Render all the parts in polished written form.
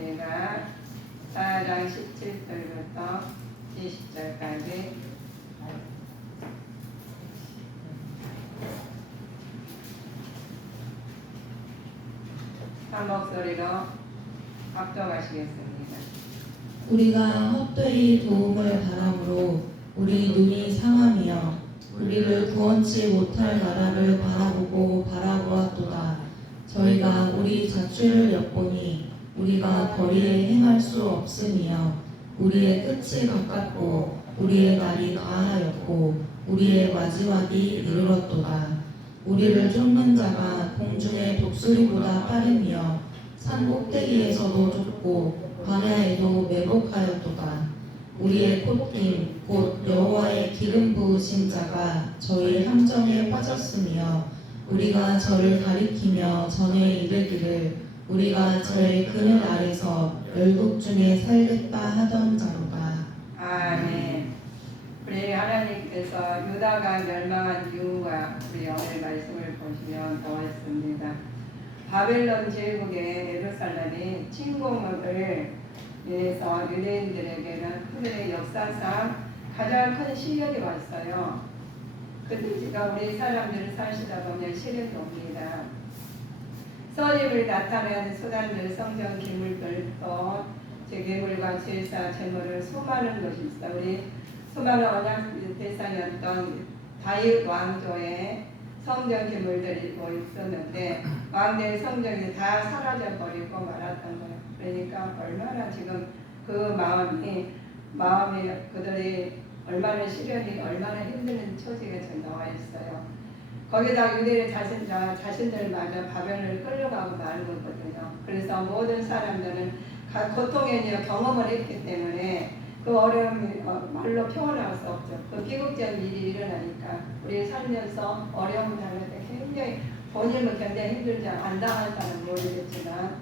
우리가 4장 17절부터 20절까지 한 목소리로 합독하시겠습니다. 우리가 헛되이 도움을 바람으로 우리 눈이 상하며 우리를 구원치 못할 나라를 바라보고 바라보았도다. 저희가 우리 자취를 엿보니 우리가 거리에 행할 수 없으며 우리의 끝이 가깝고 우리의 날이 다하였고 우리의 마지막이 이르렀도다. 우리를 쫓는 자가 공중의 독수리보다 빠르며 산 꼭대기에서도 쫓고 광야에도 매복하였도다. 우리의 콧김 곧 여호와의 기름 부으신 자가 저희 함정에 빠졌으며 우리가 저를 가리키며 전에 이르기를 우리가 저의 그늘 아래서 열국 중에 살겠다 하던 자로다. 아멘. 우리 하나님께서 유다가 멸망한 이유가 우리 오늘 말씀을 보시면 나왔습니다. 바벨론 제국의 예루살렘이 침공을 위해서 유대인들에게는 그들의 역사상 가장 큰 시련이 왔어요. 그때가 우리 사람들을 사시다 보면 시련이 옵니다. 선임을 나타내는 수단들, 성전 기물들, 또 제괴물과 제사, 제물을 수많은 것이 있어. 우리 수많은 언약 대상이었던 다윗 왕조의 성전 기물들이 있었는데 왕대의 성전이 다 사라져 버리고 말았던 거예요. 그러니까 얼마나 지금 그 마음이 그들이 얼마나 시련이 얼마나 힘든 처지가 지금 나와 있어요. 거기다 유대인 자신들마저 바벨론을 끌려가고 마는 거거든요. 그래서 모든 사람들은 고통의 경험을 했기 때문에 그 어려움이 말로 표현할 수 없죠. 그 비극적인 일이 일어나니까 우리 살면서 어려움을 당할 때 굉장히 본인은 굉장히 힘들지 안 당한 사람은 모르겠지만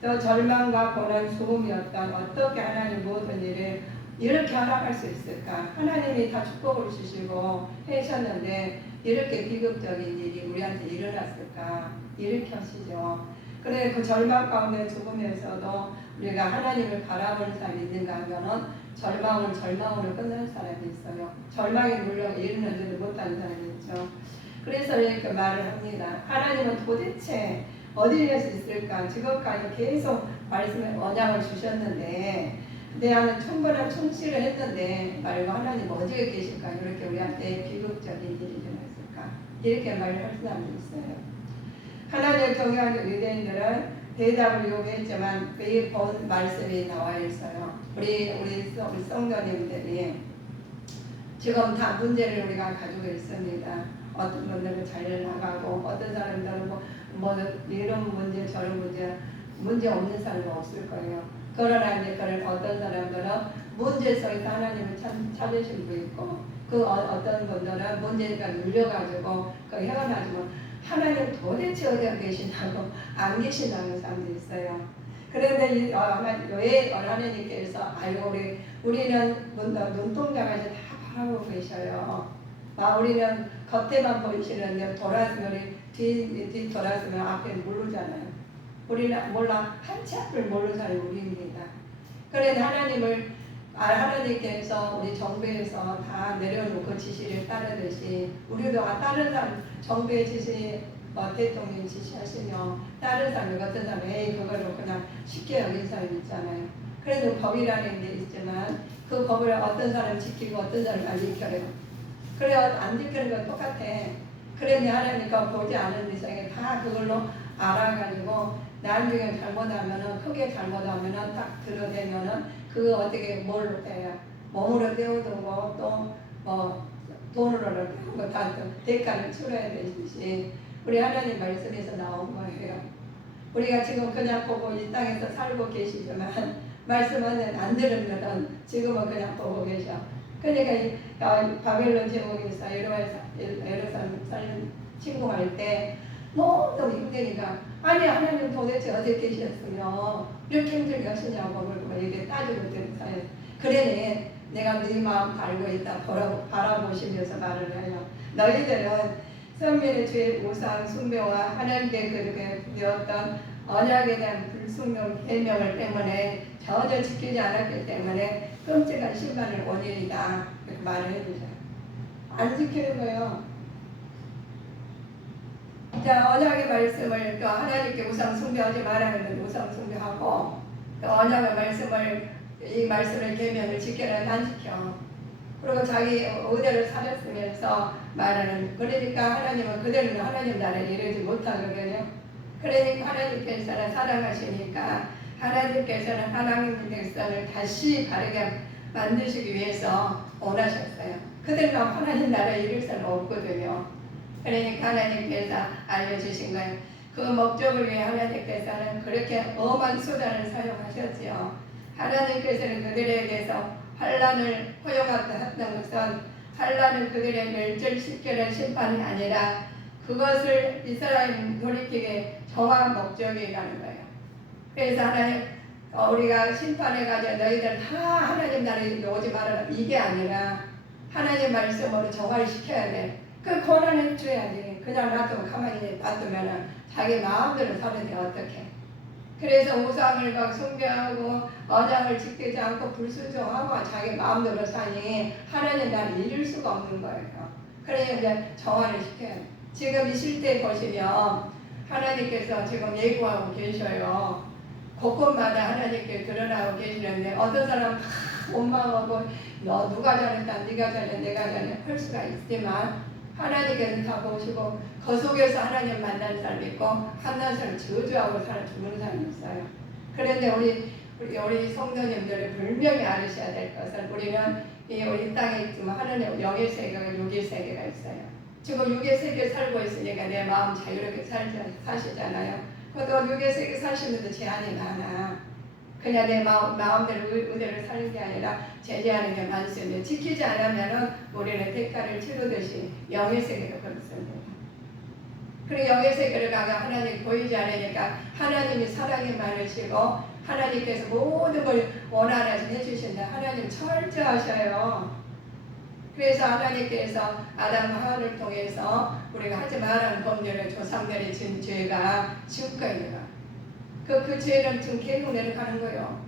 또 절망과 고난 수음이었던 어떻게 하나님 모든 일을 이렇게 허락할 수 있을까? 하나님이 다 축복을 주시고 해주셨는데 이렇게 비극적인 일이 우리한테 일어났을까? 이렇게 하시죠. 그래 그 절망 가운데 죽으면서도 우리가 하나님을 바라보는 사람이 있는가 하면은 절망으로 끝나는 사람이 있어요. 절망에 눌려 이르는지도 못하는 사람이 있죠. 그래서 이렇게 말을 합니다. 하나님은 도대체 어디에서 있을까? 지금까지 계속 말씀에 언약을 주셨는데 내 안에 충분한 충실을 했는데 말고 하나님 어디에 계실까? 이렇게 우리한테 비극적인 일이 일어났을까? 이렇게 말을 할 사람도 있어요. 하나님을 경외하는 유대인들은 대답을 요구했지만 그 본 말씀이 나와 있어요. 우리 성도님들이 지금 다 문제를 우리가 가지고 있습니다. 어떤 분들은 잘 나가고 어떤 사람들은 뭐 이런 문제 저런 문제 없는 사람은 없을 거예요. 그러나 이제 그런 어떤 사람들은 문제 속에서 하나님을 찾으신 분 있고 그 어떤 분들은 문제가 눌려가지고 그 헤어나지고 하나님 도대체 어디에 계시냐고 안 계신다는 사람도 있어요. 그런데 왜 하나님께서 알고 우리는 눈동자까지 다 바라보고 계셔요. 우리는 겉에만 보이시는데 돌아서면 뒤 돌아서면 앞에 모르잖아요. 우리는 몰라 한치 앞을 모르는 사람이 우리입니다. 그런데 하나님께서 우리 정부에서 다 내려놓고 지시를 따르듯이 우리도 다른 사람 정부의 지시 대통령 지시하시며 다른 사람이 어떤 사람이 그걸로 그냥 쉽게 여긴 사람이 있잖아요. 그래도 법이라는 게 있지만 그 법을 어떤 사람이 지키고 어떤 사람이 안 지켜요. 그래 안 지키는 건 똑같아. 그런데 하나님과 보지 않은 이상에 다 그걸로 알아가지고 나중에 잘못하면은 크게 잘못하면은 딱 들어대면은 그거 어떻게 뭘로 해야 몸으로 떼어두고 또 돈으로 떼우고 다 대가를 치러야 되듯이 우리 하나님 말씀에서 나온 거예요. 우리가 지금 그냥 보고 이 땅에서 살고 계시지만 말씀은 안 들으면은 지금은 그냥 보고 계셔. 그러니까 바벨론 제국에서 예루살렘 침공할 때 너무 힘드니까 아니 하나님 도대체 어디 계셨으며 이렇게 힘들게 하시냐고 이게 따지고 들었어요. 그러니 내가 네 마음 알고 있다 바라보시면서 말을 해요. 너희들은 선민의 죄 우상 숭배와 하나님께 그렇게 되었던 언약에 대한 불순종 계명을 때문에 전혀 지키지 않았기 때문에 끔찍한 심판의 원인이다. 이렇게 말을 해주세요. 안 지키는 거예요. 자, 언약의 말씀을 또 하나님께 우상 숭배하지 말라는 우상 숭배하고 또 언약의 말씀을 이 말씀을 계명을 지켜라 안 지켜. 그리고 자기 의대를 살았으면서 말하는 그러니까 하나님은 그대로는 하나님 나라에 이르지 못하거든요. 그러니까 하나님께서는 사랑하시니까 하나님께서는 하나님의 백성을 다시 바르게 만드시기 위해서 원하셨어요. 그들은 하나님 나라에 이를 수는 없거든요. 그러니까 하나님께서 알려주신 거예요. 그 목적을 위해 하나님께서는 그렇게 엄한 수단을 사용하셨지요. 하나님께서는 그들에게서 환란을 허용했던 것은 환란을 그들의 멸절시키는 심판이 아니라 그것을 이스라엘 돌이키게 정한 목적이라는 거예요. 그래서 하나님 우리가 심판해가지고 너희들 다 하나님 나라에 오지 말아라 이게 아니라 하나님 말씀으로 정화시켜야 돼. 그 권한을 줘야지. 그냥 놔두면 가만히 놔두면 자기 마음대로 사는데 어떡해. 그래서 우상을 막 숭배하고 언약을 지키지 않고 불순종하고 자기 마음대로 사니 하나님 나라를 이룰 수가 없는 거예요. 그러니 이제 정화를 시켜야 돼. 지금 이 실태 보시면 하나님께서 지금 예고하고 계셔요. 곳곳마다 하나님께 드러나고 계시는데 어떤 사람은 원망하고 너 누가 잘했다 네가 잘해 내가 잘해 할 수가 있지만 하나님께서 다 보시고 그 속에서 하나님 만난 사람이 있고 한난 사람 저주하고 살아 죽는 사람이 있어요. 그런데 우리 성도님들이 분명히 알으셔야 될 것은 우리는 우리 땅에 있지만 하나님 영의 세계가 육의 세계가 있어요. 지금 육의 세계 살고 있으니까 내 마음 자유롭게 사시잖아요. 그것도 육의 세계 사시면서 제한이 많아. 그냥 내 마음대로 의대로 사는 게 아니라 제재하는 게 많습니다. 지키지 않으면 우리는 대가를 치르듯이 영의 세계로 그렇습니다. 그리고 영의 세계를 가가 하나님 보이지 않으니까 하나님이 사랑이 많으시고 하나님께서 모든 걸 원하라서 해주신다. 하나님 철저하셔요. 그래서 하나님께서 아담과 하와를 통해서 우리가 하지 말라는 법률을 조상들이 진 죄가 지옥가입니다. 그 죄는 지금 계속 내려가는 거예요.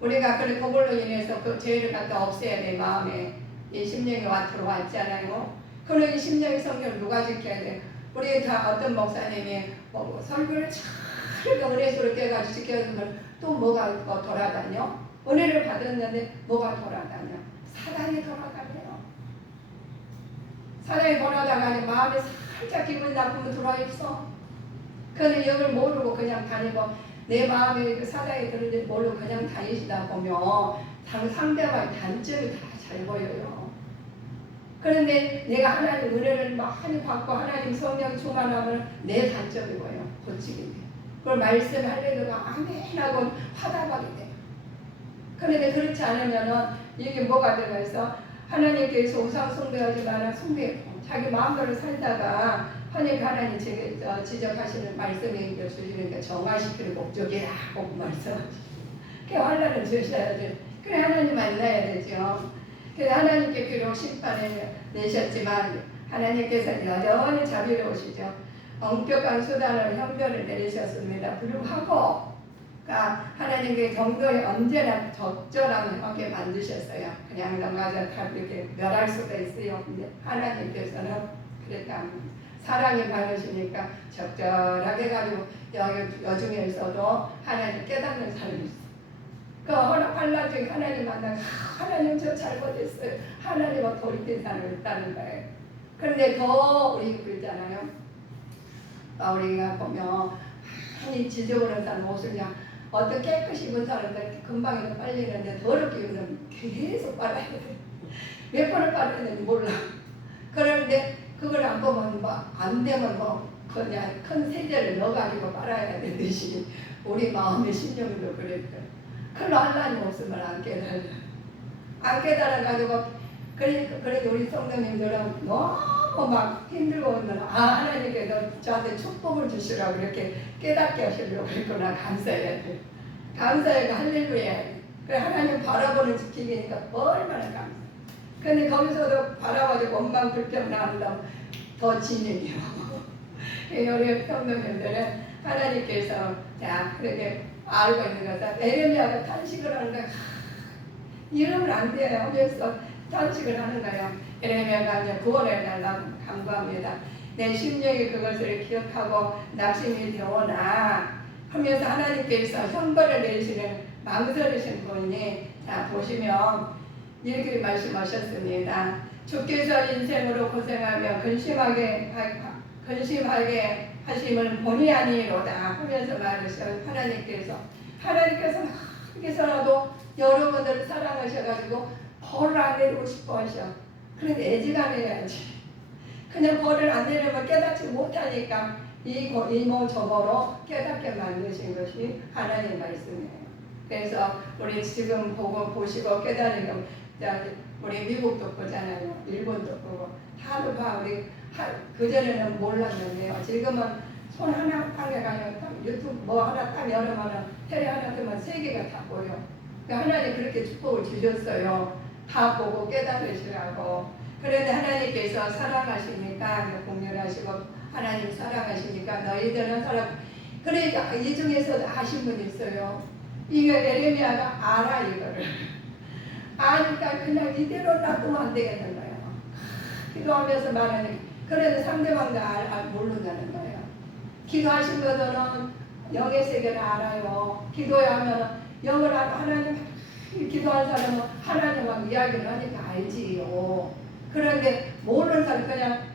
우리가 그걸로 인해서 그 죄를 갖다 없애야 돼. 마음에 이 심령이 들어왔잖아요. 그럼 이 심령의 성경을 누가 지켜야 돼? 우리 다 어떤 목사님이 설교를 잘 은혜스럽게 해가지고 지켜주면 또 뭐가 돌아다녀? 은혜를 받았는데 뭐가 돌아다녀? 사단이 돌아다녀요. 사단이 돌아다니면 마음에 살짝 기분 나쁘면 들어와 있어. 그런데 이걸 모르고 그냥 다니고 내 마음에 그 사단이 들는지 모르고 그냥 다니시다 보면 상대방의 단점이 다 잘 보여요. 그런데 내가 하나님 은혜를 많이 받고 하나님 성령 충만하면 내 단점이 보여요. 고치게 돼요. 그걸 말씀 할렐루야 아멘 하고 화답하게 돼요. 그런데 그렇지 않으면은 이게 뭐가 들어가서 하나님께서 우상 숭배하지 마라 숭배했고 자기 마음대로 살다가 하나님 지적하시는 말씀이 주시니까 정화시키는 목적이라고 말씀하시죠. 그 환란을 주셔야지. 그래 하나님 만나야 되죠. 그래서 하나님께 비록 심판을 내셨지만 하나님께서 여전히 자비로우시죠. 엄격한 수단을 형벌을 내리셨습니다. 불구하고 하나님의 정도에 언제나 적절하게 만드셨어요. 그냥 넘어가서 이렇게 멸할 수가 있어요. 근데 하나님께서는 그렇게 안 합니다. 사랑이 많으시니까 적절하게 가지고 여중에서도 하나님 깨닫는 사람이 있어요. 그 환란 중에 하나님 만나면 하나님 저 잘못했어요. 하나님과 돌이킨 사람이 있다는 거예요. 그런데 더 우리 그러잖아요. 우리가 보면 많이 지저분한 사람 옷을 그냥 어떤 깨끗이 입은 사람들 금방에도 빨리는데 더럽게 입으면 계속 빨아야 돼. 몇 번을 빨았는지 몰라. 그런데 그걸 안 보면 안 되면 그냥 큰 세제를 넣어가지고 빨아야 되듯이 우리 마음의 심령도 그랬어요. 큰 환란이 없으면 안 깨달아. 안 깨달아가지고 그래도 우리 성도님들은 너무 막 힘들고 오면 하나님께서 저한테 축복을 주시라고 이렇게 깨닫게 하시려고 그랬구나. 감사해야 돼. 감사해야 할렐루야. 그래 하나님 바라보는 지킴이니까 얼마나 감사해. 근데 거기서도 바라봐도 원망 불평 나온다면 더 진행이요. 우리 성도님들은 하나님께서 자, 그렇게 알고 있는 거다. 에레미야가 탄식을 하는 거야. 이러면 안 돼요. 하면서 탄식을 하는 거예요. 에레미야가 이제 구원해 달라고 간구합니다. 내 심령이 그것을 기억하고 낙심이 되오나 하면서 하나님께서 형벌을 내리시는 망설이신 분이, 자 보시면 이렇게 말씀하셨습니다. 주께서 인생으로 고생하며 근심하게 하심은 본의 아니로다 하면서 말하셔요. 하나님께서라도 여러분들을 사랑하셔가지고 벌을 안 내리고 싶어 하셔. 그런데 애지가 내야지. 그냥 벌을 안 내리면 깨닫지 못하니까 이모저모로 깨닫게 만드신 것이 하나님 말씀이에요. 그래서 우리 지금 보시고 깨달으면, 우리 미국도 보잖아요. 일본도 보고 다도 봐. 우리 그전에는 몰랐는데요. 지금은 손 하나 가면 유튜브 뭐 하나 딱 열으면 테레 하나 뜨면 세 개가 다 보여. 하나님 그렇게 축복을 주셨어요. 다 보고 깨달으시라고. 그런데 하나님께서 사랑하시니까 공멸하시고, 하나님 사랑하시니까 너희들은 그러니까 이 중에서도 아신 분이 있어요. 이거 에레미야가 알아. 이거를 아니까 그냥 이대로 놔두면 안 되겠는 거예요. 기도하면서 말하는, 그래도 상대방도 모른다는 거예요. 기도하신 분들은 영의 세계를 알아요. 기도하면 영을 하나님, 기도한 사람은 하나님하고 이야기를 하니까 알지요. 그런데 모르는 사람 그냥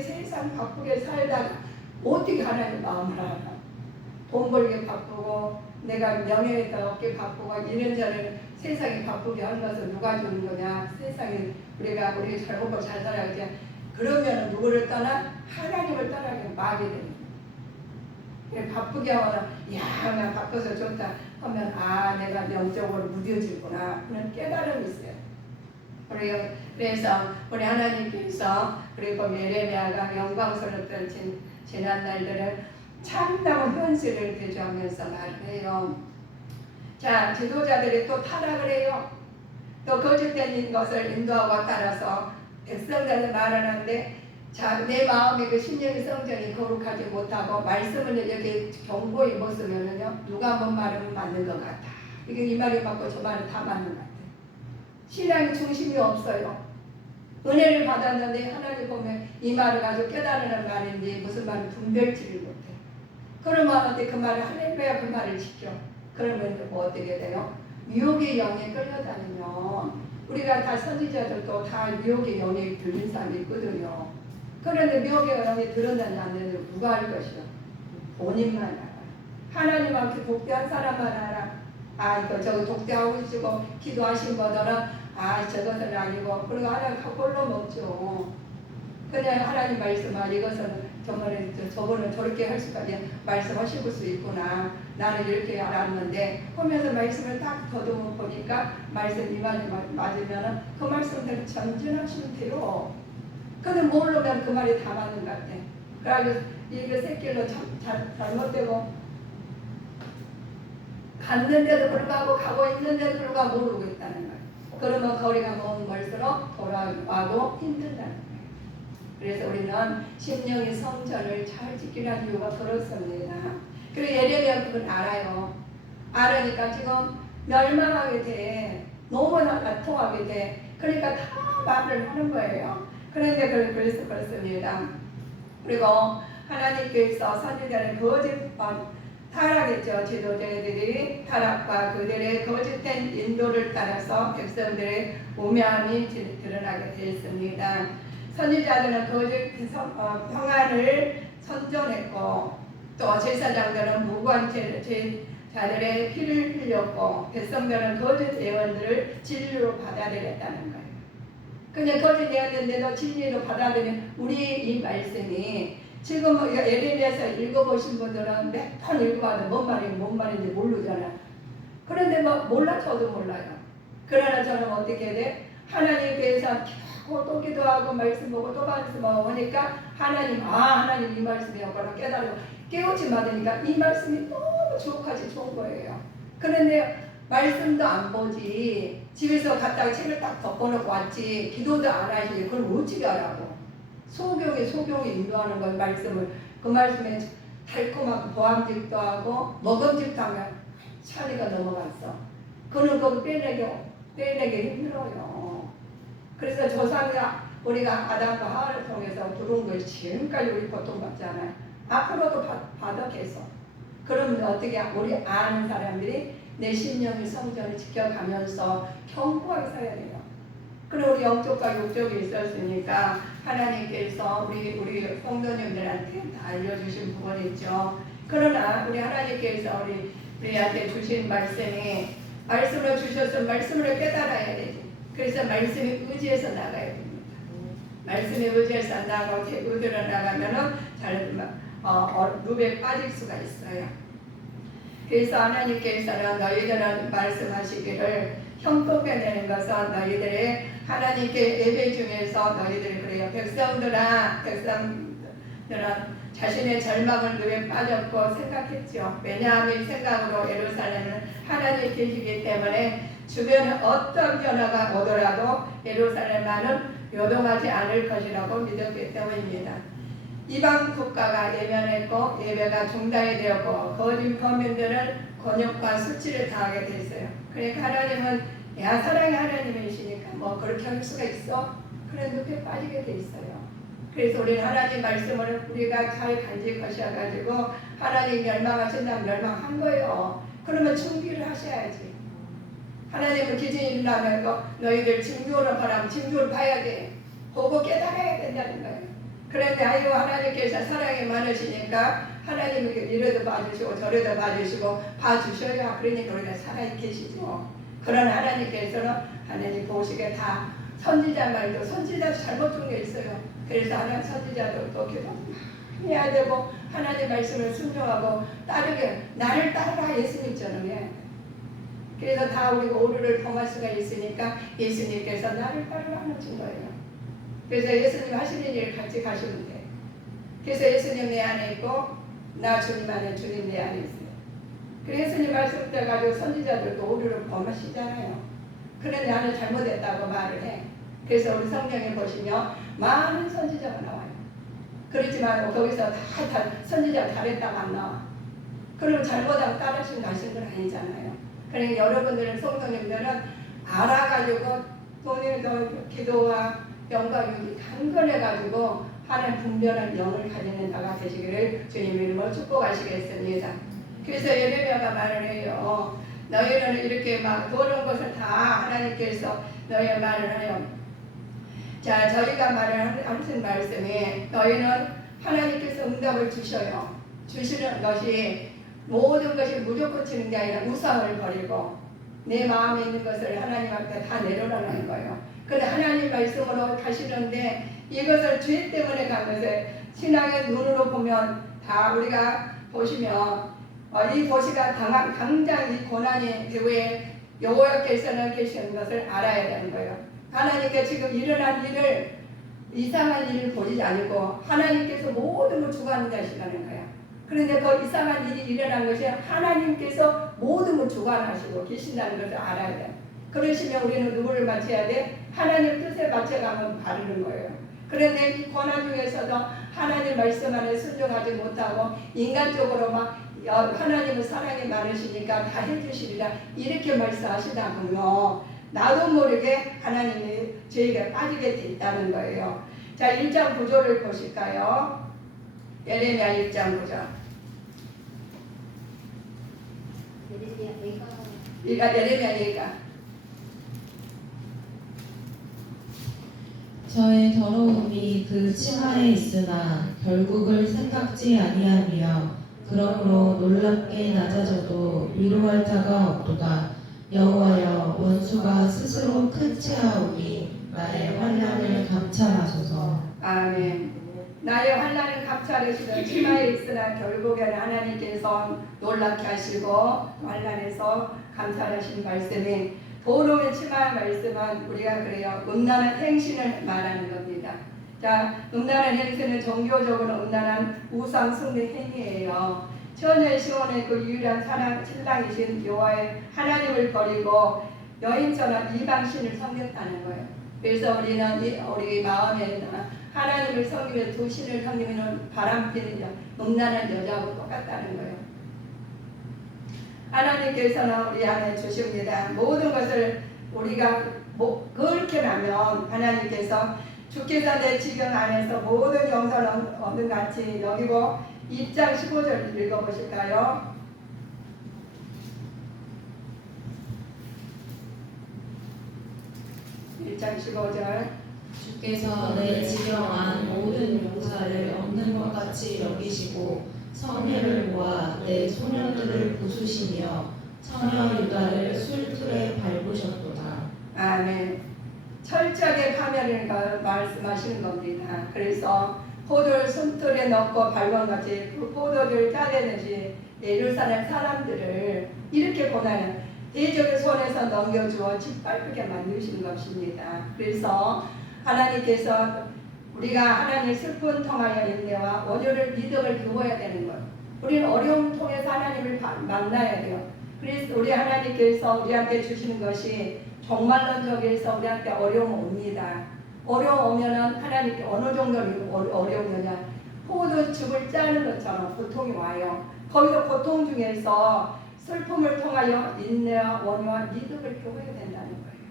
세상 바쁘게 살다가 어떻게 하나님 마음을 알아? 돈 벌기 바쁘고 내가 명예에 더 얻기 바쁘고 이런저런 세상이 바쁘게 하는 것을 누가 주는 거냐? 세상에 우리 잘 먹고 잘 살아야지. 그러면 누구를 떠나? 하나님을 떠나게 말이 됩니다. 바쁘게 하면 나 바빠서 좋다 하면 내가 영적으로 무뎌지구나 그런 깨달음이 있어요. 그래서 우리 하나님께서 그리고 에레미야가 영광스럽던 지난 날들을 참다운 현실을 대조하면서 말해요. 자, 지도자들이 또 타락을 해요. 또 거짓된 것을 인도하고 따라서 백성들을 말하는데, 자, 내 마음이 그 심령의 성전이 거룩하지 못하고 말씀을 여기 경고히 못 쓰면은요, 누가 뭔 말하면 맞는 것 같아. 이게 이 말이 맞고 저 말이 다 맞는 것 같아. 신앙의 중심이 없어요. 은혜를 받았는데 하나님 보면 이 말을 가지고 깨달으는 말인지 무슨 말을 분별치를 못해. 그러면 그 말을 할렐루야 그 말을 지켜. 그러면 뭐 어떻게 돼요? 미혹의 영에 끌려다니면, 우리가 다 선지자들도 다 미혹의 영에 들린 사람이 있거든요. 그런데 미혹의 영에 들었는지 안 들었는지 누가 알 것이요? 본인만 알아. 하나님한테 독대한 사람만 알아. 이거 저거 독대하고 계시고 기도하신 거들은 저것은 아니고, 그리고 하나님 홀로 먹죠. 그냥 하나님 말씀을 이것은 저거는 저렇게 할 수까지 말씀하실 수 있구나. 나는 이렇게 알았는데 하면서 말씀을 딱 더듬어 보니까 말씀 이 말이 맞으면 그 말씀대로 전진하시면 돼요. 근데 모르면 그 말이 다 맞는 것 같아. 그래가지고 이거 새길로 잘못되고 갔는데도 불구하고 가고 있는데도 불구하고 모르고 있다는 거예요. 그러면 거리가 먼 걸수록 돌아와도 힘들다는 거예요. 그래서 우리는 심령의 성전을 잘 지키라는 이유가 그렇습니다. 그리고 예레미야 그건 알아요. 알으니까 지금 멸망하게 돼. 너무나 나통하게 돼. 그러니까 다 말을 하는 거예요. 그런데 그래서 그렇습니다. 그리고 하나님께서 선지자를 타락했죠. 지도자들이 타락과 그들의 거짓된 인도를 따라서 백성들의 우매함이 드러나게 되었습니다. 선지자들은 거짓 평안을 선전했고, 또 제사장들은 무고한 자들의 피를 흘렸고, 백성들은 거짓 예언들을 진리로 받아들였다는 거예요. 그냥 거짓 예언인데도 진리로 받아들인 우리 이 말씀이 지금 에레미야서 읽어보신 분들은 몇 번 읽어봐도 뭔 말인지 모르잖아. 그런데 몰라 저도 몰라요. 그러나 저는 어떻게 돼? 하나님께서 또 기도하고 말씀 보고 또 말씀 보고 하니까 하나님 이 말씀이었구나 깨달고 깨우치 받으니까 이 말씀이 너무 좋은 거예요. 그런데 말씀도 안 보지, 집에서 갔다가 책을 딱 덮어놓고 왔지, 기도도 안 하지, 그걸 어찌게 하라고. 소경이 인도하는 걸 말씀을, 그 말씀에 달콤하고 보암직도 하고 먹음직도 하면 찰리가 넘어갔어. 그는 그거 빼내기 힘들어요. 그래서 조상이야 우리가 아담과 하와를 통해서 들어온 것이 지금까지 우리 고통받잖아요. 앞으로도 받아 계속. 그러면 어떻게 우리 아는 사람들이 내 심령의 성전을 지켜가면서 견고하게 살아야 돼요. 그럼 우리 영적과 육적이 있었으니까 하나님께서 우리 성도님들한테 다 알려주신 부분이 있죠. 그러나 우리 하나님께서 우리한테 주신 말씀을 주셔서 말씀을 깨달아야 되지. 그래서 말씀에 의지해서 나가야 됩니다. 말씀에 의지해서 나가고 의지로 나가면은 룹에 빠질 수가 있어요. 그래서 하나님께서는 너희들은 말씀하시기를 형통해내는 것은 너희들의 하나님께 예배 중에서 너희들이 그래요. 백성들은 자신의 절망을 늪에 빠졌고 생각했죠. 왜냐하면 생각으로 예루살렘은 하나님이 계시기 때문에 주변에 어떤 변화가 오더라도 예루살렘만은 요동하지 않을 것이라고 믿었기 때문입니다. 이방 국가가 예면했고 예배가 중단이 되었고 거짓 거민들은 곤욕과 수치를 당하게 됐어요. 그러니까 하나님은 사랑의 하나님이시니까 뭐 그렇게 할 수가 있어? 그래 늪에 빠지게 돼 있어요. 그래서 우리는 하나님 말씀을 우리가 잘 간직하셔가지고 하나님 멸망하신다면 멸망한 거예요. 그러면 준비를 하셔야지. 하나님은 기준이 일어나면 너희들 징조를 바라면 징조를 봐야 돼. 보고 깨달아야 된다는 거예요. 그런데 아이고 하나님께서 사랑이 많으시니까 하나님은 이래도 봐주시고 저래도 봐주시고 봐주셔야 그러니까 우리가 살아계시죠. 그런 하나님께서는 하나님 보시기에 다 선지자 말도 선지자도 잘못 준 게 있어요. 그래서 하나님 선지자들도 기도 해야 되고 하나님 말씀을 순종하고 따르게 나를 따르라 예수님처럼 해야 돼. 그래서 다 우리가 오류를 범할 수가 있으니까 예수님께서 나를 따르라 하는 거예요. 그래서 예수님 하시는 일을 같이 가시면 돼. 그래서 예수님 내 안에 있고 나 주님 안에 주님 내 안에 있어요. 그래서 예수님 말씀 때 가지고 선지자들도 오류를 범하시잖아요. 그런데 나는 잘못했다고 말을 해. 그래서 우리 성경에 보시면 많은 선지자가 나와요. 그렇지만 거기서 다 선지자가 잘했다고 안 나와. 그러면 잘못하고 따르신 가신 건 아니잖아요. 그러니까 여러분들은 성도님들은 알아가지고 돈에도 기도와 영광이 강건해가지고 하나님 분별한 영을 가지는 자가 되시기를 주님 이름으로 축복하시겠습니다. 그래서 예레미야가 말을 해요. 너희는 이렇게 막 도는 것을 다 하나님께서 너희의 말을 해요. 자, 저희가 하신 말씀이 너희는 하나님께서 응답을 주셔요. 주시는 것이 모든 것이 무조건 치는 게 아니라 우상을 버리고 내 마음에 있는 것을 하나님 앞에 다 내려놓는 거예요. 그런데 하나님 말씀으로 가시는데 이것을 죄 때문에 간 것을 신앙의 눈으로 보면 다 우리가 보시면 이 도시가 당장 이 고난이 배후에 여호와께서는 계시는 것을 알아야 되는 거예요. 하나님께 지금 일어난 일을 이상한 일을 보지 않고 하나님께서 모든 걸 주관하는 자시라는 거예요. 그런데 그 이상한 일이 일어난 것이 하나님께서 모든 걸 주관하시고 계신다는 것을 알아야 돼요. 그러시면 우리는 누구를 맞춰야 돼? 하나님 뜻에 맞춰가면 바르는 거예요. 그런데 이 고난 중에서도 하나님 말씀 안에 순종하지 못하고 인간적으로 막 하나님은 사랑이 많으시니까 다 해주시리라 이렇게 말씀하시다 보면 나도 모르게 하나님이 저희가 빠지게 돼 있다는 거예요. 자, 1장 9절을 보실까요? 예레미야 1장 9절. 예레미야 저의 더러움이 그 치마에 있으나 결국을 생각지 아니하며 그러므로 놀랍게 낮아져도 위로할 자가 없도다. 여호와여 원수가 스스로 큰 채하오니 나의 환난을 감찰하소서. 아멘. 나의 환난을 감찰하시던 치마에 있으나 결국에는 하나님께서 놀랍게 하시고 환난에서 감찰하신 말씀이 도로의 치마의 말씀은 우리가 그래요. 음란한 행신을 말하는 겁니다. 자, 음란한 행신은 종교적으로 음란한 우상 숭배 행위예요. 처녀의 시온의 그 유일한 신랑이신 여호와의 하나님을 버리고 여인처럼 이방신을 섬겼다는 거예요. 그래서 우리는 우리 마음에 하나님을 섬기며 두 신을 섬기면 바람피는 음란한 여자하고 똑같다는 거예요. 하나님께서는 우리 안에 주십니다. 모든 것을 우리가 그렇게 하면 하나님께서 주께서 내 지경 안에서 모든 영선을 얻는 같이 여기고 2장 15절 읽어보실까요? 1장 15절. 주께서 내 지경 안 모든 용사를 얻는 것 같이 여기시고 성회를 모아 내 소년들을 부수시며 처녀 유다를 술틀에 밟으셨도다. 아멘. 철저하게 파멸을 말씀하시는 겁니다. 그래서 포도를 손틀에 넣고 밟은 같이 그 포도주를 짜내듯이 예루살렘 사람들을 이렇게 고난을 대적의 손에서 넘겨주어 짓밟게 만드시는 것입니다. 그래서 하나님께서 우리가 하나님의 슬픔 통하여 인내와 원효를 믿음을 두어야 되는 것. 우리는 어려움 통해서 하나님을 만나야 돼요. 그래서 우리 하나님께서 우리한테 주시는 것이 정말로 저기에서 우리한테 어려움 옵니다. 어려움 오면은 하나님께 어느 정도는 어려우냐. 포도즙을 짜는 것처럼 고통이 와요. 거기서 고통 중에서 슬픔을 통하여 인내와 원효와 믿음을 교해야 된다는 거예요.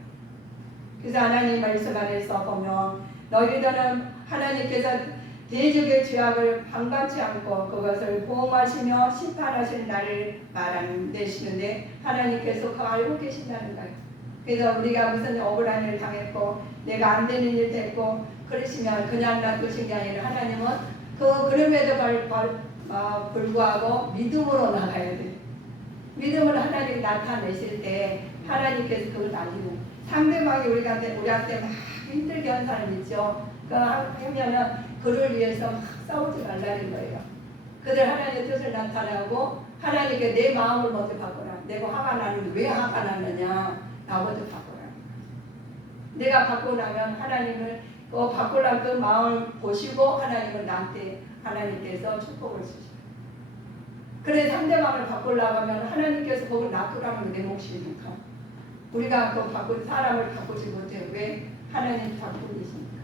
그래서 하나님 말씀 안에서 보면 너희들은 하나님께서 대적의 죄악을 방관치 않고 그것을 보호하시며 심판하시는 날을 말하시는데 하나님께서 그거 알고 계신다는 거예요. 그래서 우리가 무슨 억울한 일을 당했고 내가 안 되는 일 됐고 그러시면 그냥 놔두신 게 아니라 하나님은 그럼에도 불구하고 믿음으로 나가야 돼요. 믿음을 하나님이 나타내실 때 하나님께서 그걸 알리는 상대방이 우리한테 막 힘들게 한 사람 있죠. 하면은 그를 위해서 막 싸우지 말라는 거예요. 그들 하나님의 뜻을 나타내고 하나님께 내 마음을 먼저 바꾸라. 내가 화가 나는데 왜 화가 났느냐 나부터 바꾸라. 내가 바꾸고 나면 하나님을 바꾸려는 그 마음을 보시고 하나님은 나한테 하나님께서 축복을 주시고 그래 상대방을 바꾸려고 하면 하나님께서 그걸 놔두라는 게 내 몫이니까 우리가 사람을 바꾸지 못해요. 왜? 하나님 바꾸고 계십니까?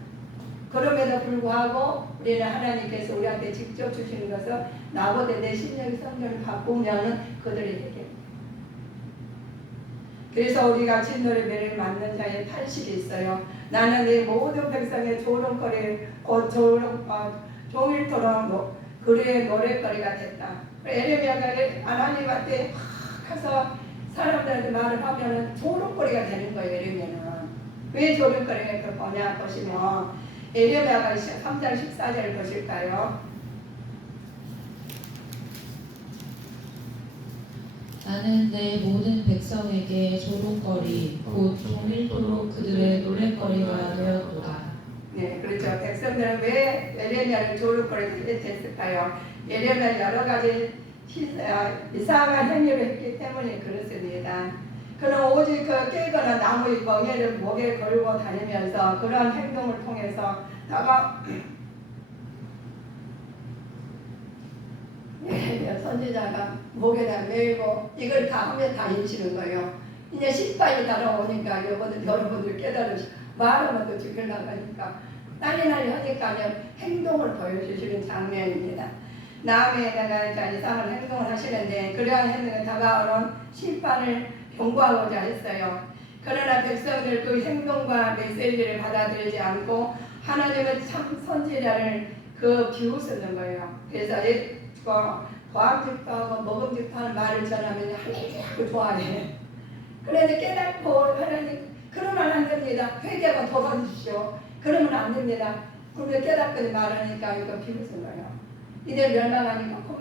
그럼에도 불구하고 우리는 하나님께서 우리한테 직접 주시는 것은 나보다 내 심령의 성령을 바꾸면 그들이 해결. 그래서 우리가 진노의 매를 맞는 자의 탄식이 있어요. 나는 내 모든 백성의 조롱거리 종일토록 그의 노랫거리가 됐다. 에레미야가 하나님한테 가서 사람들한테 말을 하면 조롱거리가 되는 거예요. 에레미야는 왜 조롱거리가 뭐냐 보시면 에레미야가 3장 14절을 보실까요? 나는 내 모든 백성에게 조롱거리 곧 종일토록 그들의 노랫거리가 되었도다. 네, 그렇죠. 백성들은 왜 에레미야를 조롱거리가 됐을까요? 에레미야 여러 가지 이상한 행위를 했기 때문에 그렇습니다. 그는 오직 깨거나 나무의 멍에를 목에 걸고 다니면서 그런 행동을 통해서 선지자가 목에다 메고 이걸 다 하면 다니시는 거예요. 이제 신발이 달아오니까 여러분들 깨달으시고 말하면 또 죽으려고 하니까 난리 하니까 행동을 보여주시는 장면입니다. 남에다가 이상한 행동을 하시는데 그러한 행동에 다가오는 심판을 경고하고자 했어요. 그러나 백성들 그 행동과 메시지를 받아들이지 않고 하나님의 참 선지자를 비웃는 거예요. 그래서 과학집하고 먹음집하는 말을 전하면 하나님 좋아해. 그런데 깨닫고 하나님 그러면 안 됩니다. 회개하고 돌아주십시오. 그러면 안 됩니다. 그런데 깨닫고 말하니까 이거 비웃는 거예요. 이들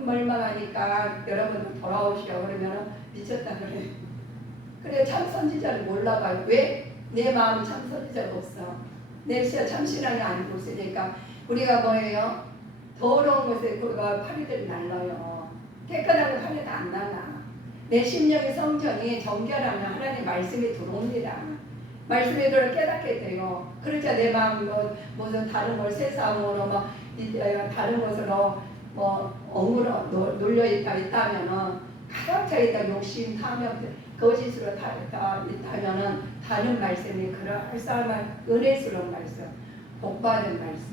멸망하니까 여러분 돌아오시오. 그러면 미쳤다 그래. 그래 참 선지자를 몰라봐요. 왜? 내 마음이 참 선지자가 없어. 내 참 신앙이 아니고 있으니까 우리가 뭐예요? 더러운 것에 파리들이 날라요. 깨끗한 파리도 안 날라. 내 심령의 성전이 정결하면 하나님 말씀이 들어옵니다. 말씀이 들어 깨닫게 돼요. 그러자 내 마음이 무슨 다른 걸 세상으로 다른 것으로 억울로 놀려 있다면은 가득 차 있다 욕심, 탐욕, 거짓으로 다 있다면은 다른 말씀이 그럴싸한 은혜스러운 말씀, 복받은 말씀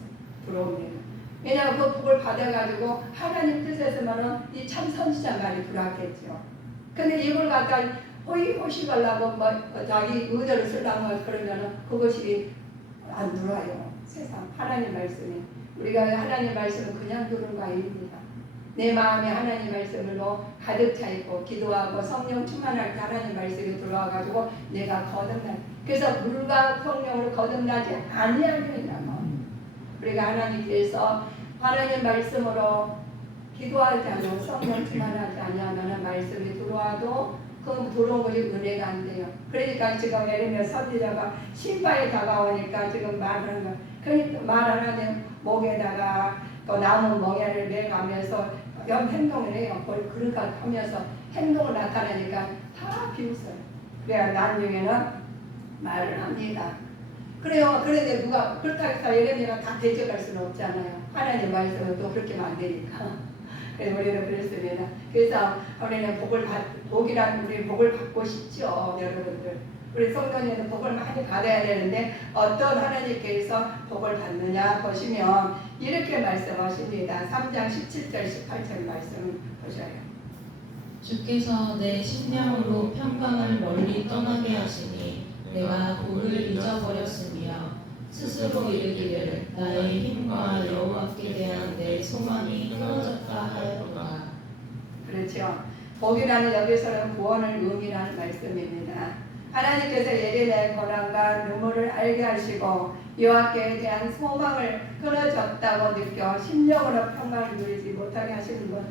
들어옵니다. 왜냐하면 그 복을 받아가지고 하나님 뜻에서만은 이 참 선지자 말이 들어왔겠죠. 근데 이걸 갖다 호의호식하려고 뭐 자기 의도를 쓰려고 그러면은 그것이 안 들어와요. 세상 하나님 말씀이 우리가 하나님 말씀을 그냥 들은 거 아닙니다. 내 마음에 하나님 말씀으로 가득 차 있고 기도하고 성령 충만할 때 하나님 말씀이 들어와가지고 내가 거듭나. 그래서 물과 성령으로 거듭나지 아니하리라면 우리가 하나님께서 하나님 말씀으로 기도하지 않고 성령 충만하지 아니하면 말씀이 들어와도 그 들어온 것이 은혜가 안 돼요. 그러니까 지금 예레미야 선지자가 신바에 다가오니까 지금 말하는 거. 그러니까 말하는 목에다가 또 나무 멍에를 매가면서 행동을 해요. 그러니까 하면서 행동을 나타내니까 다 비웃어요. 그래야 나중에는 말을 합니다. 그래요. 그런데 누가 그렇다고 해서 예레미야가 다 대적할 수는 없잖아요. 하나님 말씀은 또 그렇게 안 되니까. 그래서 우리는 그랬습니다. 그래서 우리는 복이란 우리 복을 받고 싶죠, 여러분들. 우리 성도님은 복을 많이 받아야 되는데 어떤 하나님께서 복을 받느냐 보시면 이렇게 말씀하십니다. 3장 17절 18절 말씀 보셔요. 주께서 내 심령으로 평강을 멀리 떠나게 하시니 내가 도를 잊어버렸으며 스스로 이르기를 나의 힘과 여호와께 대한 내 소망이 끊어졌다 하였도다. 그렇죠. 복이라는 여기서는 구원을 의미하는 말씀입니다. 하나님께서 예레미야의 고난과 눈물을 알게 하시고 여호와께 대한 소망을 끊어졌다고 느껴 심령으로 평강을 누리지 못하게 하시는 것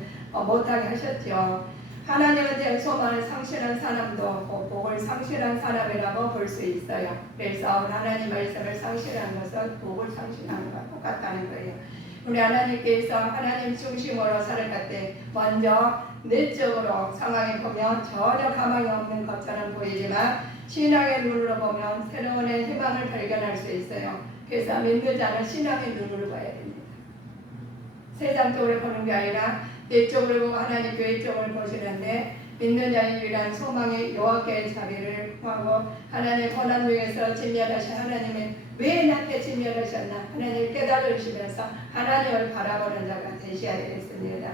못하게 하셨죠. 하나님에 대한 소망을 상실한 사람도 복을 상실한 사람이라고 볼 수 있어요. 그래서 하나님 말씀을 상실한 것은 복을 상실한 것과 똑같다는 거예요. 우리 하나님께서 하나님 중심으로 살아갈 때 먼저 내적으로 상황에 보면 전혀 가망이 없는 것처럼 보이지만 신앙의 눈으로 보면 새로운 희망을 발견할 수 있어요. 그래서 믿는 자는 신앙의 눈으로 봐야 됩니다. 세상적으로 보는 게 아니라 내적으로 보고 하나님 교회 쪽을 보시는데 믿는 자의 유일한 소망이 여호와께의 자비를 구하고 하나님의 고난 중에서 진멸하신 하나님은 왜 나한테 진멸하셨나 하나님을 깨달으시면서 하나님을 바라보는 자가 되셔야 되겠습니다.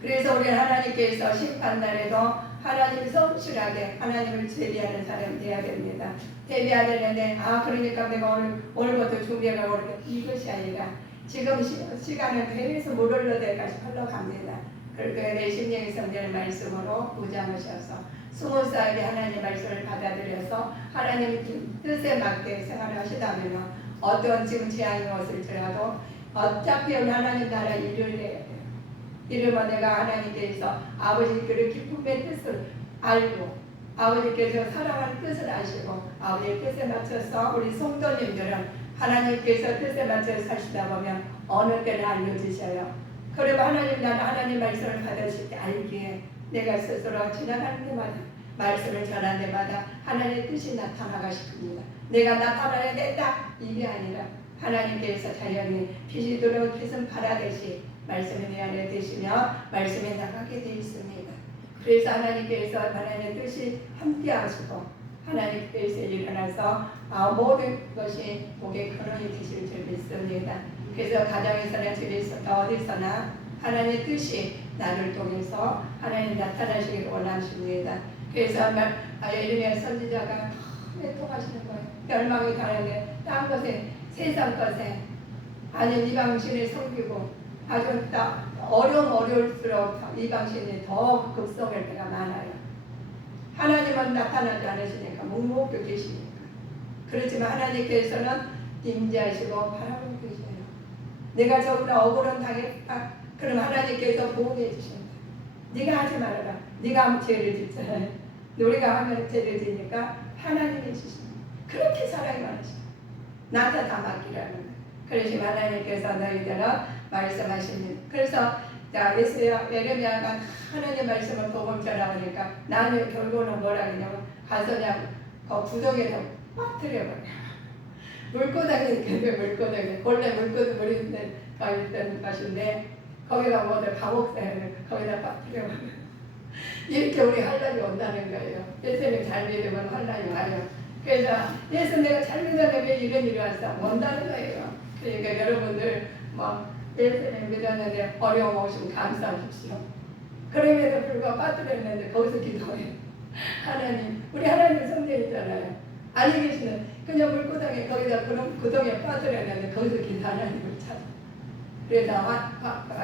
그래서 우리 하나님께서 심판날에도 하나님이 성실하게 하나님을 제비하는 사람이 되어야 됩니다. 대비해야 되는데 그러니까 내가 오늘부터 준비해가고 이것이 아니라 지금 시간은 계속 물 흘러대까지 흘러갑니다. 그렇게 내 심령이 성전의 말씀으로 무장하셔서 20살에 하나님의 말씀을 받아들여서 하나님의 뜻에 맞게 생활을 하시다면 어떤 지금 재앙이 왔을지라도 어차피 하나님 나라 일을 해야 돼요. 이러면 내가 하나님께서 아버지께를 기쁨의 뜻을 알고 아버지께서 사랑하는 뜻을 아시고 아버지의 뜻에 맞춰서 우리 성도님들은 하나님께서 뜻에 맞춰서 사시다 보면 어느 때는 알려주셔요. 그러면 하나님 나는 하나님 말씀을 받으실 때 알기에 내가 스스로 지나가는 데마다 말씀을 전하는 데마다 하나님의 뜻이 나타나가 싶습니다. 내가 나타나야 된다 이게 아니라 하나님께서 자연히 빛이 들어온 빛은 바라듯이 말씀이 내 안에 드시며 말씀에 나가게 되어 있습니다. 그래서 하나님께서 하나님의 뜻이 함께 하시고 하나님께서 일어나서 모든 것이 복의 근원이 되실 줄 믿습니다. 그래서 가정에서나 집에서 어디서나 하나님의 뜻이 나를 통해서 하나님 나타나시기를 원하십니다. 그래서 예레미야 선지자가 애통하시는 거예요. 멸망이 당하게 딴 것에 세상 것에 아니 이방신을 섬기고 아주 어려울수록 이방신이 더 급성할 때가 많아요. 하나님은 나타나지 않으시니까 묵묵히 계시니까. 그렇지만 하나님께서는 임재하시고 바라보고 계셔요. 내가 저보다 억울한 당했다. 그럼 하나님께서 보호해 주신다. 네가 하지 말아라. 네가 죄를 짓잖아요. 우리가 하면 죄를 지니까 하나님이 주신다. 그렇게 사랑이 많으시다. 나한테 다 맡기라는 거예요. 그러시면 하나님께서 너희들은 말씀하십니다. 그래서 예레미야가 하나님 말씀을 복음 전하니까 나는 결국은 뭐라 그러냐면 가서 그냥 부동에서 막 들여버려. 물고당이 물고당이 원래 물고당 물이 있던 것인데 거기가 뭐들 감옥사에 거기다 막 들여버려. 이렇게 우리 환란이 온다는 거예요. 예수님 잘 믿으면 환란이 와요. 그래서 예수 내가 잘 믿었는데 왜 이런 일이 왔어? 온다는 거예요. 그러니까 여러분들 뭐 예수님 믿었는데 어려움 오시면 감사하십시오. 그럼에도 불구하고 빠뜨렸는데 거기서 기도해요. 하나님, 우리 하나님 성령이잖아요. 아니 계시는 그냥 물구덩이 거기다 그런 구덩이에 빠뜨렸는데 거기서 기도 하나님을 찾아. 그래서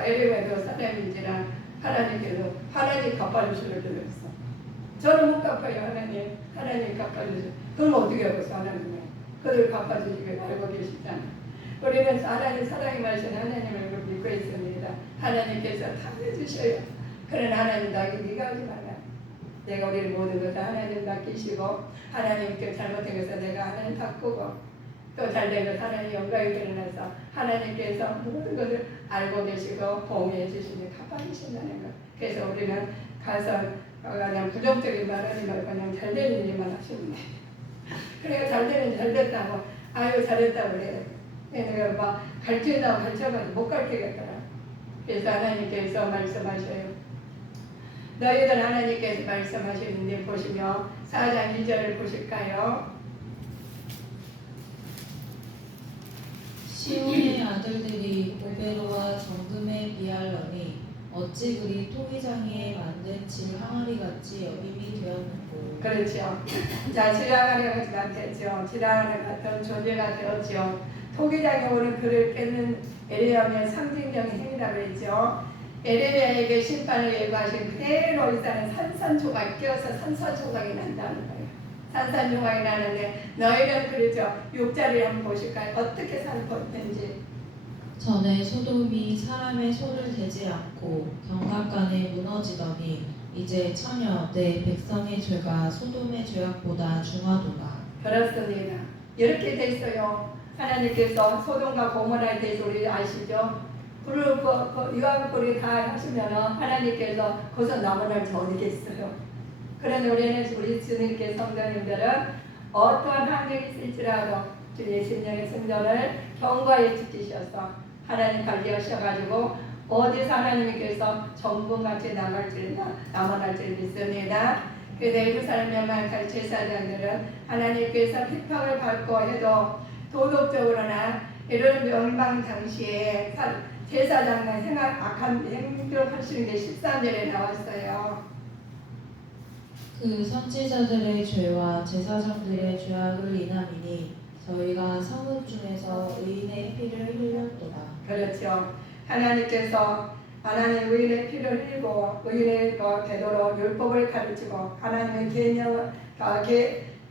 에리웨도 사람인지라 하나님께서 하나님 갚아주시는 들었어. 저는 못 갚아요. 하나님 갚아주세요. 그럼 어떻게 하겠어 하나님은? 그들 갚아주시길 알고 계시잖아요. 우리는 하나님 사랑이 마신 하나님을 믿고 있습니다. 하나님께서 다 해주셔요. 그러나 하나님 네가 하지 말라. 내가 우리를 모든 것을 하나님 맡기시고 하나님께 잘못된 것을 내가 하나님 바꾸고 또 잘된 것 하나님 영광이 드러나서 하나님께서 모든 것을 알고 계시고 보호해 주시니 갚아주신다는 것. 그래서 우리는 가서 그냥 부정적인 말 하지 말고 그냥 잘되는 일만 하시면 돼. 그래가 잘되는 잘 됐다고 아유 잘했다고 그래요. 내가 막 가르치다고 가르쳐가지고 못 가르치겠더라. 그래서 하나님께서 말씀하셔요. 너희들 하나님께서 말씀하시는데 보시면 4장 2절을 보실까요? 시온의 아들들이 오베로와 정금에 비하려니 어찌 그리 토기장이에 만든 질항아리 같이 여김이 되었는고. 그렇죠. 자, 질항아리 같았죠. 질항아리 같은 존재가 되었죠. 토기장에 오는 그를 뺏는 에레미야의 상징적인 행위라고 했죠. 에레미야에게 심판을 예고하신 그대로 일단은 산산조각 끼어서 산산조각이 난다는 거예요. 산산조각이 나는데 너희는 그러죠. 6자리를 한번 보실까요? 어떻게 살포했는지. 전에 소돔이 사람의 손을 대지 않고 경각간에 무너지더니 이제 처녀 내 백성의 죄가 소돔의 죄악보다 중하도다. 그렇습니다. 이렇게 돼 있어요. 하나님께서 소돔과 고모라에 대해서 우리 아시죠? 불을 유황불이 다 하시면은 하나님께서 거기서 남은 날이 어디겠어요? 그런 우리 주님께 성도님들은 어떠한 환경이 있을지라도 주님 예수님의 성전을 경과에 지키셔서 하나님 관리하셔가지고 어디서 하나님께서 전분같이 남은 줄 믿습니다. 그래서 예루살렘 명망할 제사장들은 하나님께서 핍박을 받고 해도 도덕적으로나 이런 명망 당시에 제사장만 악한 행동을 하시는 게 13절에 나왔어요. 그 선지자들의 죄와 제사장들의 죄악을 인함이니 저희가 성읍 중에서 의인의 피를 흘렸도다. 그렇죠. 하나님께서 하나님 의인의 피를 흘리고 의인의 되도록 율법을 가르치고 하나님의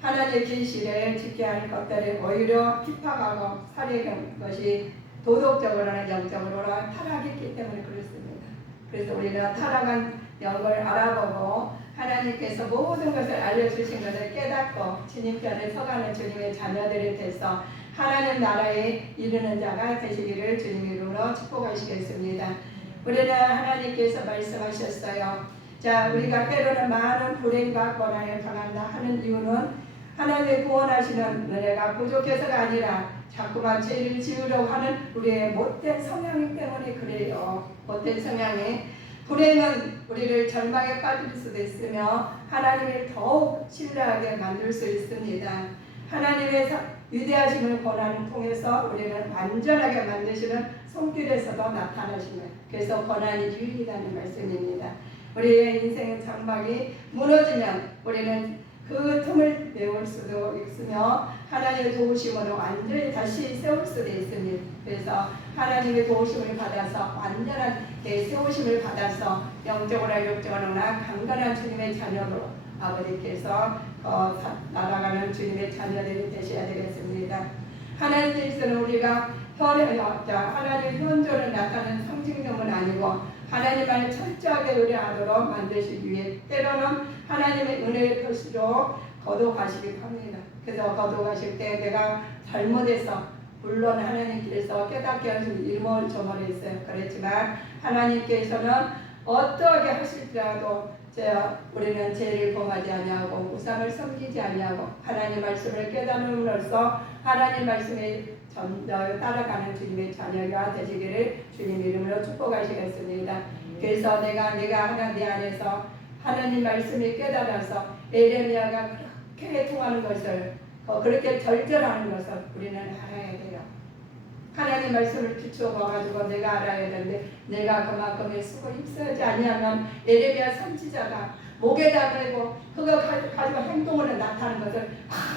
하나님의 계시를 지켜야 할 것들을 오히려 핍박하고 살해한 것이 도덕적으로나 영적으로나 타락했기 때문에 그렇습니다. 그래서 우리는 타락한 영을 알아보고 하나님께서 모든 것을 알려주신 것을 깨닫고 주님 편에 서가는 주님의 자녀들이 돼서 하나님 나라에 이르는 자가 되시기를 주님 이름으로 축복하시겠습니다. 우리는 하나님께서 말씀하셨어요. 자, 우리가 때로는 많은 불행과 고난에 당한다 하는 이유는 하나님의 구원하시는 은혜가 부족해서가 아니라 자꾸만 죄를 지으려고 하는 우리의 못된 성향 때문에 그래요. 못된 성향이 불행은 우리를 절망에 빠질 수도 있으며 하나님을 더욱 신뢰하게 만들 수 있습니다. 하나님의 위대하심을 권한을 통해서 우리를 완전하게 만드시는 손길에서도 나타나시는 그래서 권한이 유일하다는 말씀입니다. 우리의 인생의 장막이 무너지면 우리는 그 틈을 메울 수도 있으며 하나님의 도우심으로 완전히 다시 세울 수도 있습니다. 그래서 하나님의 도우심을 받아서 완전한 세우심을 받아서 영적으로나 육적으로나 강건한 주님의 자녀로 아버지께서 날아가는 주님의 자녀들이 되셔야 되겠습니다. 하나님께서는 우리가 하나님의 현존을 나타내는 상징념은 아니고 하나님만을 철저하게 의뢰하도록 만드시기 위해 때로는 하나님의 은혜의 표시로 거둬가시기도 합니다. 그래서 거둬가실 때 내가 잘못해서 물론 하나님께서 깨닫게 하시는 일몰조몰했어요. 그렇지만 하나님께서는 어떠하게 하실지라도 우리는 죄를 범하지 아니하고 우상을 섬기지 아니하고 하나님 말씀을 깨달음으로써 하나님 말씀에 따라가는 주님의 자녀가 되시기를 주님 이름으로 축복하시겠습니다. 그래서 내가 하나 내 안에서 하나님 말씀을 깨달아서 에레미야가 그렇게 통하는 것을 그렇게 절절하는 것을 우리는 알아야 돼요. 하나님 말씀을 비추어봐가지고 내가 알아야 되는데 내가 그만큼의 수고 힘써야지 아니하면 에레미야 선지자가 목에다 메고 그거 가지고 행동으로 나타나는 것을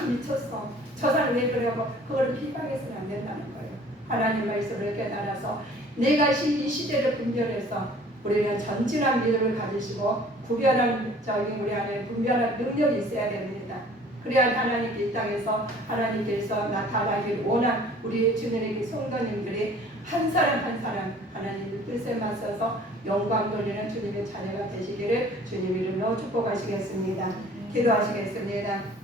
미쳤어. 저 사람 왜 그러고 그걸 비방해서는 안 된다는 거예요. 하나님 말씀을 깨달아서 내가 이 시대를 분별해서 우리는 전진한 믿음을 가지시고 구별한 우리 안에 분별한 능력이 있어야 됩니다. 그래야 하나님께 이 땅에서 하나님께서 나타나길 원한 우리 주님의 성도님들이 한 사람 한 사람 하나님의 뜻에 맞서서 영광 돌리는 주님의 자녀가 되시기를 주님 이름으로 축복하시겠습니다. 기도하시겠습니다.